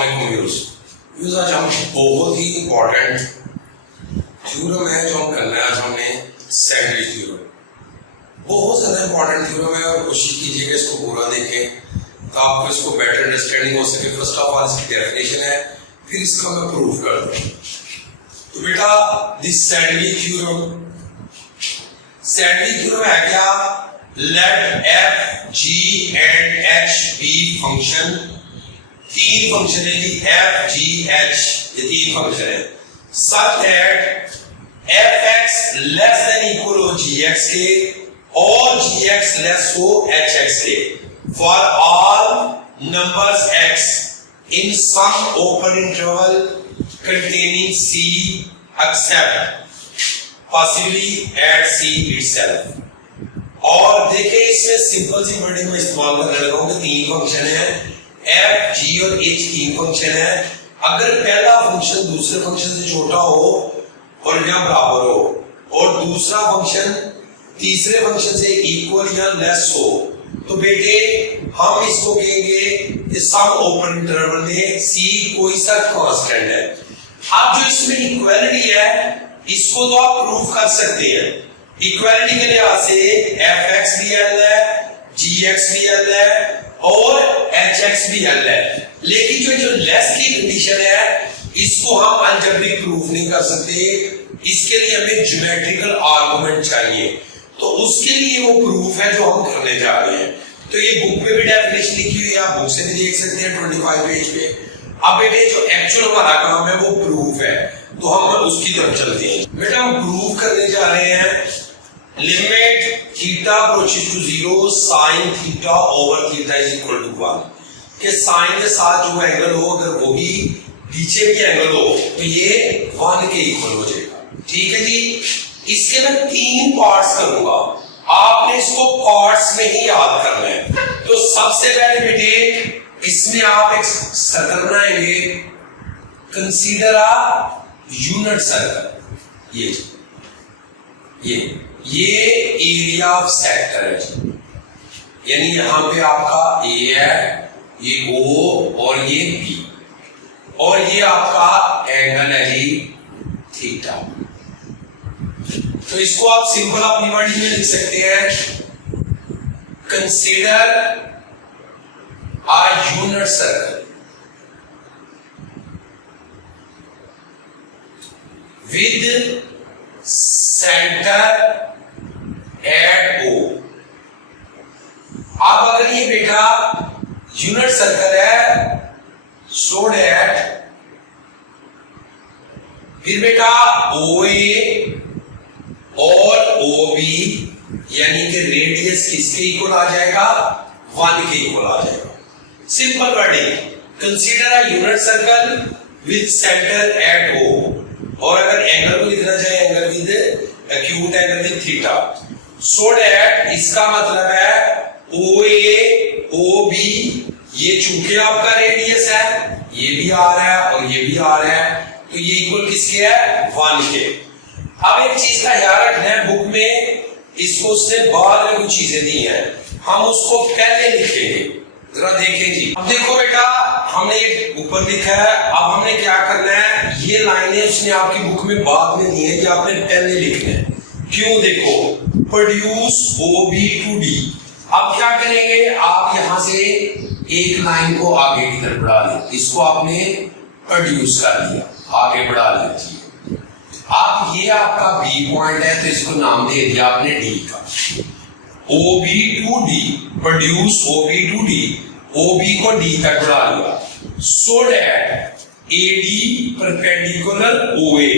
Views आज हम बहुत ही इंपॉर्टेंट थ्योरम है जो हम करना है। आज हमने सैंडविच थ्योरम, बहुत ज्यादा इंपॉर्टेंट थ्योरम है और कोशिश कीजिएगा इसको पूरा देखें तो आपको इसको बेटर अंडरस्टैंडिंग हो सके। फर्स्ट ऑफ ऑल इसकी डेफिनेशन है, फिर इसका मैं प्रूफ कर दूं। तो बेटा दिस सैंडविच थ्योरम है क्या? Let F G and H be function, तीन फंक्शन है जी, एफ जी एच, ये तीन फंक्शन है। Such that F X less than equal हो जी एक्स के और जी एक्स लेस हो एच एक्स के for all numbers X in some open interval containing C except possibly at C itself। और देखिए इसमें सिंपल सी wording में इस्तेमाल करने लगा हूं कि तीन फंक्शन है, एफ जी और एच तीन फंक्शन है। अगर पहला फंक्शन दूसरे फंक्शन से छोटा हो और या बराबर हो और दूसरा फंक्शन तीसरे फंक्शन से इक्वल या लेस हो तो बेटे हम इसको कहेंगे सम ओपन इंटरवल में सी कोई सा कांस्टेंट है। अब जो इसमें इक्वालिटी है इसको तो आप प्रूफ कर सकते हैं। इक्वालिटी के लिहाज से एफ एक्स भी एल है, जी एक्स भी एल है और एच एक्स भी एल है, लेकिन जो लेस की कंडीशन है इसको हम अलजेब्रिक प्रूफ नहीं कर सकते। इसके लिए हमें ज्योमेट्रिकल आर्गुमेंट चाहिए, तो उसके लिए वो प्रूफ है जो हम करने जा रहे हैं। तो ये बुक में भी डेफिनेशन लिखी हुई है, आप बुक से भी देख सकते हैं 25 पेज पे। अब बेटे जो एक्चुअल हमारा काम है वो प्रूफ है, तो हम उसकी तरफ चलते हैं। बेटा हम प्रूफ करने जा रहे हैं limit theta approaches to 0 sine theta over theta is equal to 1 के साइन के साथ जो एंगल हो अगर वो भी पीछे भी एंगल हो तो ये 1 के इक्वल हो जाएगा। ठीक है जी। इसके मैं तीन पार्ट्स करूंगा, आपने इसको पार्ट्स में ही याद करना है। तो सबसे पहले बेटे इसमें आप एक सर्कल बनाएंगे, कंसीडर अ यूनिट सर्कल। ये एरिया ऑफ सेक्टर है, यानी यहां पे आपका ए है, ये ओ और ये बी, और ये आपका एंगल है जी थीटा। तो इसको आप सिंपल अपनी वर्डिंग में लिख सकते हैं, consider a unit circle with centre at O. अब अगर ये बेटा यूनिट सर्कल है सो डेट फिर बेटा ओ ए और ओ बी यानी कि रेडियस किसके इक्वल आ जाएगा? 1 के इक्वल आ जाएगा। Simple wording, consider a unit circle with centre at O, और अगर एंगल को लिखना चाहे angle with acute angle with theta, so that इसका मतलब है ओ ए ओ बी, ये चूंकि आपका रेडियस है ये भी आ रहा है और ये भी आ रहा है, तो ये इक्वल किसके है? 1 के। अब एक चीज का ख्याल रखना है, बुक में इसको उसने बाद में कुछ चीजें दी हैं, हम उसको पहले लिखेंगे। जरा देखें जी। अब देखो बेटा हमने ये ऊपर लिखा है, अब हमने क्या करना है, ये लाइनें उसने आपकी बुक में बाद में दी है, ये आपने पहले लिखना है। क्यों? देखो produce O B to D. अब क्या करेंगे, आप यहां से एक लाइन को आगे की तरफ बढ़ा लें, इसको आपने प्रोड्यूस कर दिया, आगे बढ़ा लीजिए। आप ये आपका बी पॉइंट है तो इसको नाम दे दिया आपने डी का। O B to D, produce O B to D, O B को डी तक बढ़ा लिया so that A D perpendicular O A.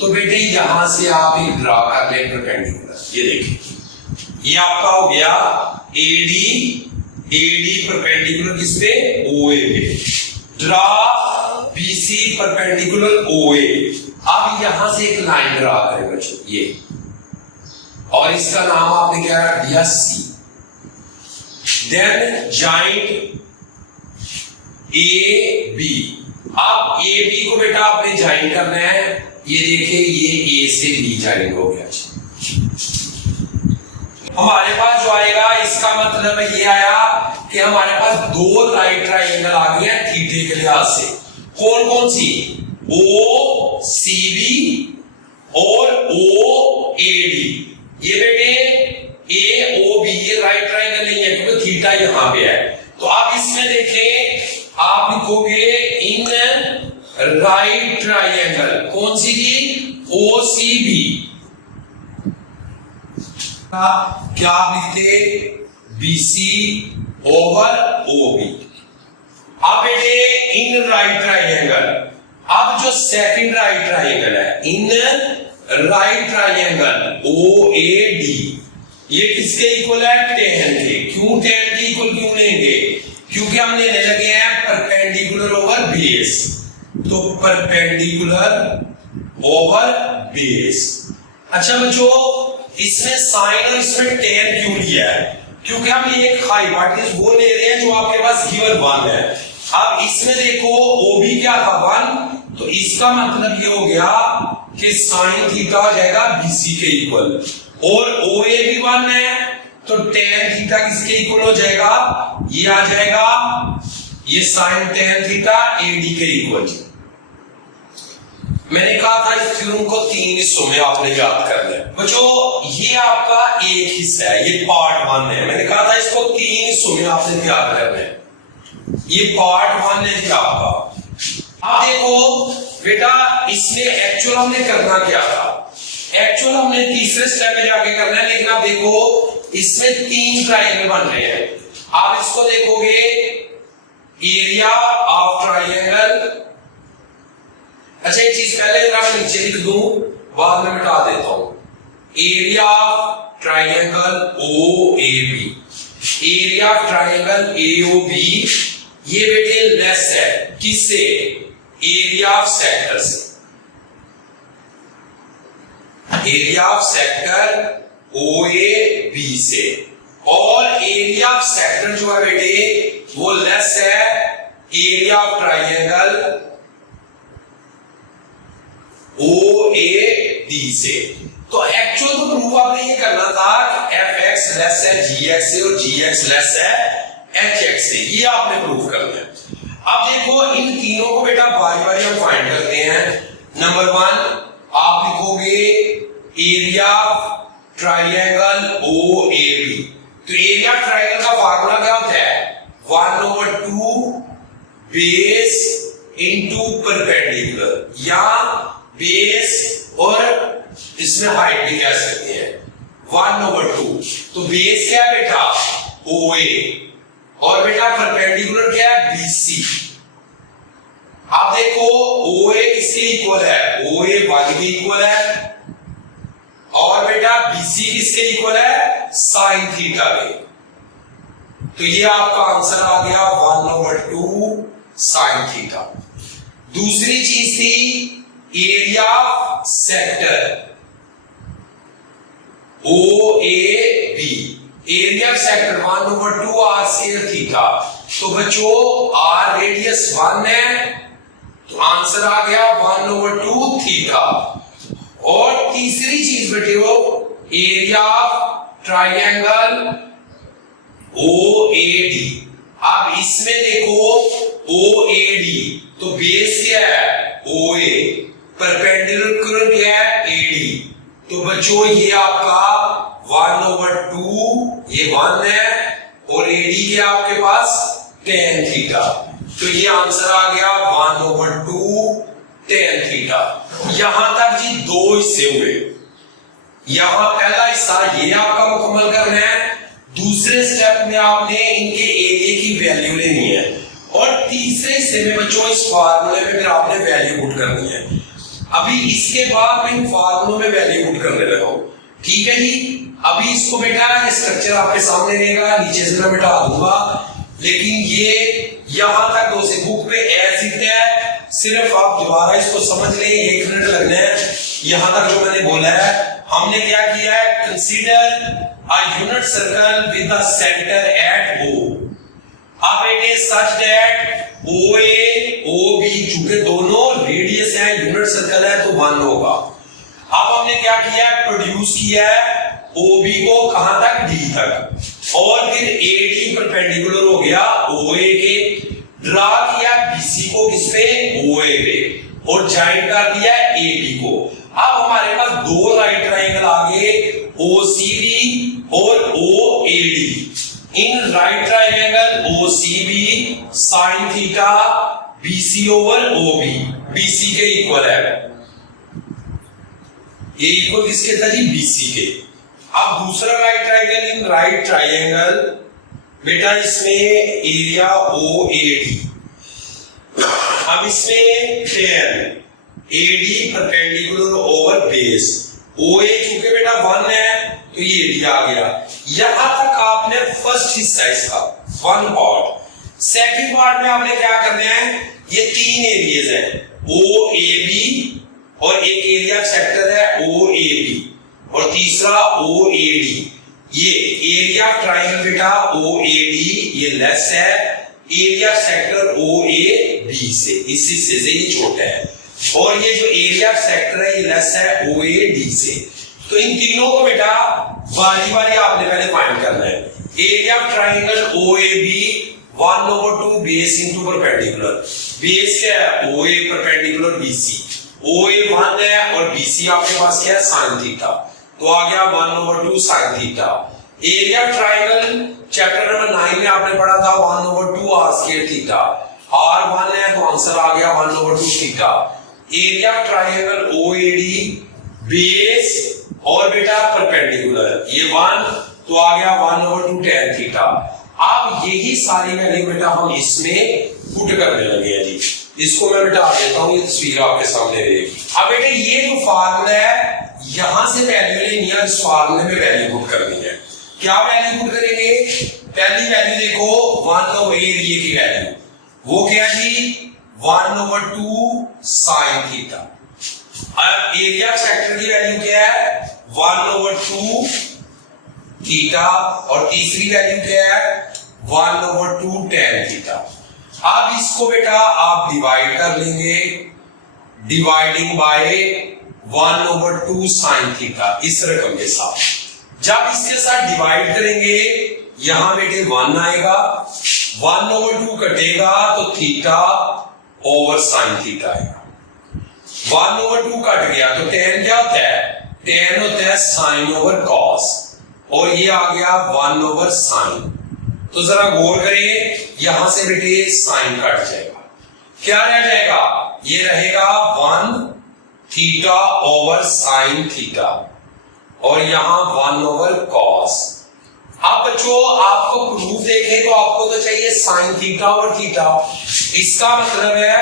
तो बेटे यहां से आप एक ड्रा कर ले परपेंडिकुलर, ये देखिए ये आपका हो गया ए डी परपेंडिकुलर किस पे? ओ ए पे। Draw B C perpendicular O ए। अब यहां से एक लाइन ड्रा करें बच्चों ये, और इसका नाम आपने क्या रख दिया? C. Then joint A B. अब ए बी को बेटा आपने ज्वाइन करना है, ये देखिए ये ए से बी ज्वाइन हो गया। हमारे पास जो आएगा इसका मतलब ये आया कि हमारे पास दो राइट ट्राइंगल आ गए थीटे के लिहाज से। कौन कौन सी? ओ सी बी और ओ ए डी। ये बेटे ए ओ बी ये राइट ट्रायंगल नहीं है क्योंकि थीटा यहां पे है। तो आप इसमें देखें, आप लिखोगे इन राइट ट्रायंगल, कौन सी की? O C B. क्या आप लिखते? BC over O B. अब बेटे इन राइट ट्रायंगल, अब जो सेकंड राइट ट्रायंगल है, in right triangle O A D, ये किसके इक्वल है? tan के। क्यों tan के इक्वल क्यों लेंगे? क्योंकि हम लेने लगे हैं परपेंडिकुलर ओवर बेस। तो परपेंडिकुलर ओवर बेस। अच्छा बच्चों, इसमें साइन और इसमें tan क्यों लिया है? क्योंकि हम ये हाइपोटेनस वो ले रहे हैं जो आपके पास गिवन 1 है। अब इसमें देखो OB क्या था? 1। तो इसका मतलब ये हो गया कि साइन थीटा हो जाएगा BC के इक्वल, और OA भी 1 है तो tan थीटा किसके इक्वल हो जाएगा? ये आ जाएगा, ये साइन tan थीटा AD के इक्वल। मैंने कहा था इस थ्योरम को 3 हिस्सों में आपने याद करना है। बच्चों ये आपका एक हिस्सा है, ये पार्ट 1 है। मैंने कहा था इसको 3 हिस्सों में आपने याद करना है। ये पार्ट 1 है जी आपका। आप देखो बेटा, इसमें एक्चुअल हमने करना क्या था? एक्चुअल हमने तीसरे स्टेप में जाके करना है, लेकिन आप देखो इसमें 3 ट्रायंगल बन रहे हैं। आप इसको देखोगे, एरिया ऑफ ट्रायंगल। अच्छा एक चीज पहले जरा मैं नीचे लिख दूं, बाद में मिटा देता हूं। Area of triangle O A B, area of triangle A O B, ये बेटे लेस है किससे? एरिया ऑफ सेक्टर से। Area of sector O A B से। और एरिया ऑफ सेक्टर जो है बेटे वो लेस है area of triangle O A D से। तो एक्चुअल तो प्रूफ आपने ये करना था कि एफ एक्स लेस है जी एक्स से और जी एक्स लेस है एच एक्स से, ये आपने प्रूफ करना है। अब देखो इन तीनों को बेटा बारी बारी हम फाइंड करते हैं। नंबर 1 आप लिखोगे area triangle O A B. तो एरिया ट्रायंगल का फार्मूला क्या होता है? 1/2 बेस इनटू परपेंडिकुलर, या बेस और इसमें हाइट भी कह सकते हैं 1/2। तो बेस क्या है बेटा? OA, और बेटा परपेंडिकुलर क्या है? BC। आप देखो OA किसके इक्वल है? OA y के इक्वल है, और बेटा BC किसके इक्वल है? साइन थीटा के। तो ये आपका आंसर आ गया 1/2 साइन थीटा। दूसरी चीज थी area of sector OAB, area of sector 1/2 r square theta. तो बच्चों r रेडियस 1 है, तो आंसर आ गया 1/2 थीटा। और तीसरी चीज बेटे वो एरिया ऑफ ट्रायंगल OAD। अब इसमें देखो OAD, तो बेस क्या है? OA, परपेंडिकुलर क्या है? AD। तो बच्चों ये आपका 1/2, ये 1 है, और AD क्या आपके पास? tan theta. तो ये आंसर आ गया 1/2 tan थीटा। यहां तक जी 2 हिस्से हुए। यहां पहला हिस्सा ये आपका मुकम्मल करना है। दूसरे स्टेप में आपने इनके एरिया की वैल्यू लेनी है, और तीसरे हिस्से में बच्चों इस फार्मूले में फिर आपने वैल्यू पुट करनी है। अभी इसके बाद मैं इन फार्मूलों में वैल्यू पुट करने लगा हूं, ठीक है जी। अभी इसको बेटा स्ट्रक्चर आपके सामने रहेगा, नीचे से मैं मिटा दूंगा, लेकिन ये यहां तक 2 से बुक पे एज इट है। सिर्फ आप दोबारा इसको समझ लें, 1 मिनट लगना है। यहां तक जो मैंने बोला है, हमने क्या किया है? Consider a unit circle with the center at O. अब it is such that OA, OB चूंकि दोनों रेडियस है, यूनिट सर्कल है, तो 1 होगा। अब हमने क्या किया है? प्रोड्यूस किया है OB को कहां तक? D तक, और फिर AD परपेंडिकुलर हो गया OA के। ड्रा किया बीसी को किस पे, ओए पे, और ज्वाइन कर दिया एबी को। अब हमारे पास दो राइट ट्राइंगल आ गए, ओसीबी और OAD. In right triangle OCB sine theta BC over OB, BC के इक्वल है, ये इक्वल किसके था जी, बीसी के। अब दूसरा right triangle, in right triangle बेटा इसमें एरिया ओएडी, अब इसमें tan AD perpendicular over base, OA चूंकि बेटा 1 है तो ये एडी आ गया। यहां तक आपने फर्स्ट हिस्सा इसका 1 पार्ट। सेकंड पार्ट में आपने क्या करना है, ये 3 एरियाज हैं, ओ ए बी, और एक एरिया सेक्टर है ओ ए बी, और तीसरा ओ ए डी। ये एरिया ट्राइंगल बेटा ओ ए डी ये लेस है area sector O A B से, इस हिस्से से ये छोटा है, और ये जो एरिया सेक्टर है ये लेस है ओ ए डी से। तो इन तीनों को बेटा बारी बारी आपने पहले फाइंड करना है। Area triangle O A B 1/2 base into perpendicular, base क्या है ओ ए परपेंडिकुलर बीसी, ओ ए 1 है और बीसी आपके पास क्या है साइन थीटा, तो आ गया 1/2 sine theta. Area triangle chapter number 9 में आपने पढ़ा था 1/2 आर स्क्वायर थीटा, आर 1 है तो आंसर आ गया 1/2 थीटा। एरिया ट्राइंगल ओएडी बेस और बेटा परपेंडिकुलर ये 1 तो आ गया 1/2 tan थीटा। अब यही सारी वैल्यू बेटा हम इसमें पुट करने लगे हैं जी, इसको मैं बेटा आ देता हूं, ये तस्वीर आपके सामने रहेगी। अब बेटा ये जो फार्मूला है यहां से वैल्यू लेनी है, इस फार्मूले में वैल्यू पुट करनी है। क्या वैल्यू पुट करेंगे, पहली वैल्यू देखो 1/8 एरिया की वैल्यू, वो क्या जी 1/2 साइन थीटा। अब एरिया सेक्टर की वैल्यू क्या है 1/2 थीटा, और तीसरी वैल्यू क्या है 1/2 tan थीटा। अब इसको बेटा आप डिवाइड कर लेंगे, डिवाइडिंग बाय 1/2 साइन थीटा इस रकम के साथ। जब इसके साथ डिवाइड करेंगे यहां बेटे 1 आएगा, 1/2 कटेगा तो थीटा ओवर साइन थीटा आएगा, 1/2 कट गया तो tan क्या होता है, tan होता है साइन ओवर कॉस, और ये आ गया 1 ओवर साइन। तो जरा गौर करें, यहां से बेटे साइन कट जाएगा, क्या रह जाएगा, ये रहेगा 1 थीटा ओवर साइन थीटा, और यहां 1 ओवर कॉस। अब बच्चों आपको प्रूफ देखें तो आपको तो चाहिए साइन थीटा ओवर थीटा, इसका मतलब है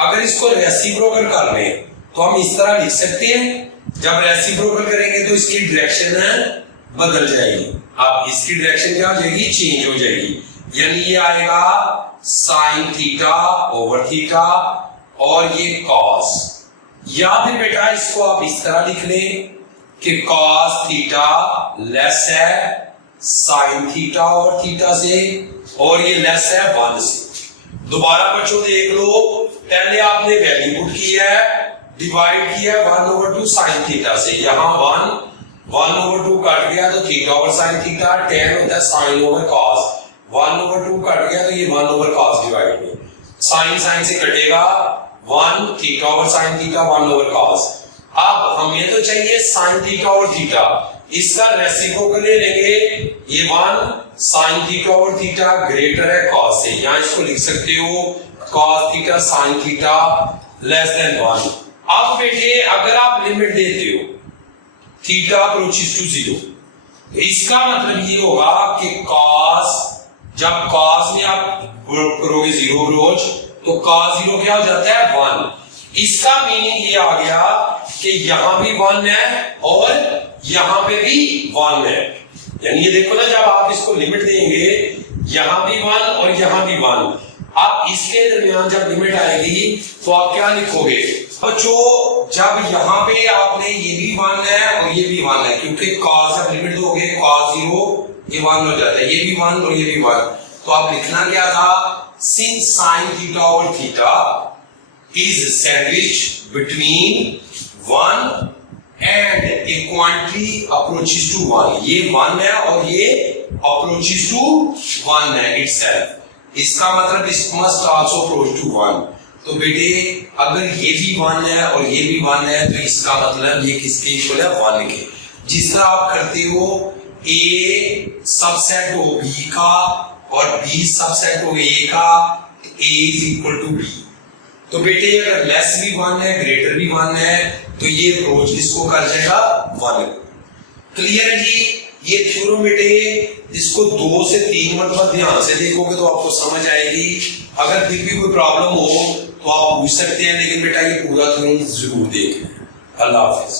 अगर इसको रेसिप्रोकल कर लें तो हम इस तरह लिख सकते हैं, जब रेसिप्रोकल करेंगे तो इसकी डायरेक्शन बदल जाएगी। अब इसकी डायरेक्शन क्या हो जाएगी, चेंज हो जाएगी, यानी ये आएगा साइन थीटा ओवर थीटा और ये कॉस, या फिर बेटा इसको आप इस तरह लिख लें कि कॉस थीटा लेस है साइन थीटा और थीटा से, और ये लेस है 1 से। दोबारा बच्चों देख लो, पहले आपने वैल्यू पुट किया है, डिवाइड किया 1/2 साइन थीटा से, यहां 1/2 कट गया तो theta over sine theta, tan होता है साइन ओवर कॉस, 1/2 कट गया तो ये 1 ओवर कॉस डिवाइड में, साइन साइन से कटेगा 1 theta over sine theta 1 over cos. अब हमें तो चाहिए साइन थीटा और थीटा, इसका रेसिप्रोकल ले लेंगे, ये 1 साइन थीटा और थीटा ग्रेटर है कॉस से, यहां इसको लिख सकते हो cos theta sine theta less than 1। अब बेटे अगर आप लिमिट देते हो थीटा अप्रोचेस टू 0, तो इसका मतलब ये होगा कि कॉस, जब कॉस में आप करोगे 0 अप्रोच तो कॉस 0 क्या हो जाता है 1। इसका मीनिंग ये आ गया कि यहां भी 1 है और यहां पे भी 1 है, यानी ये देखो ना जब आप इसको लिमिट देंगे यहां भी 1 और यहां भी 1, अब इसके दरमियान जब लिमिट आएगी तो आप क्या लिखोगे बच्चों, जब यहां पे आपने ये भी 1 है और ये भी 1 है, क्योंकि cos जब लिमिट दोगे cos 0 ये 1 हो जाता है, ये भी 1 और ये भी 1, तो आप लिखना क्या था, since sin थीटा और theta is sandwiched between 1 and a quantity approaches to 1, ये 1 है और ये approaches to 1 है itself, इसका मतलब इस मस्ट आल्सो अप्रोच टू 1। तो बेटे अगर ये भी 1 है और ये भी 1 है तो इसका मतलब ये किसके इक्वल है, 1 के। जिस तरह आप करते हो A सबसेट हो B का और B सबसेट हो A का, A is equal to B। तो बेटे अगर लेस भी 1 है ग्रेटर भी 1 है तो ये अप्रोच इसको कर जाएगा 1। क्लियर है जी? ये थ्योरम बेटे इसको 2 से 3 मरतबा ध्यान से देखोगे तो आपको समझ आएगी। अगर फिर भी कोई प्रॉब्लम हो तो आप पूछ सकते हैं, लेकिन बेटा ये पूरा थ्योरम जरूर देखें। अल्लाह हाफिज।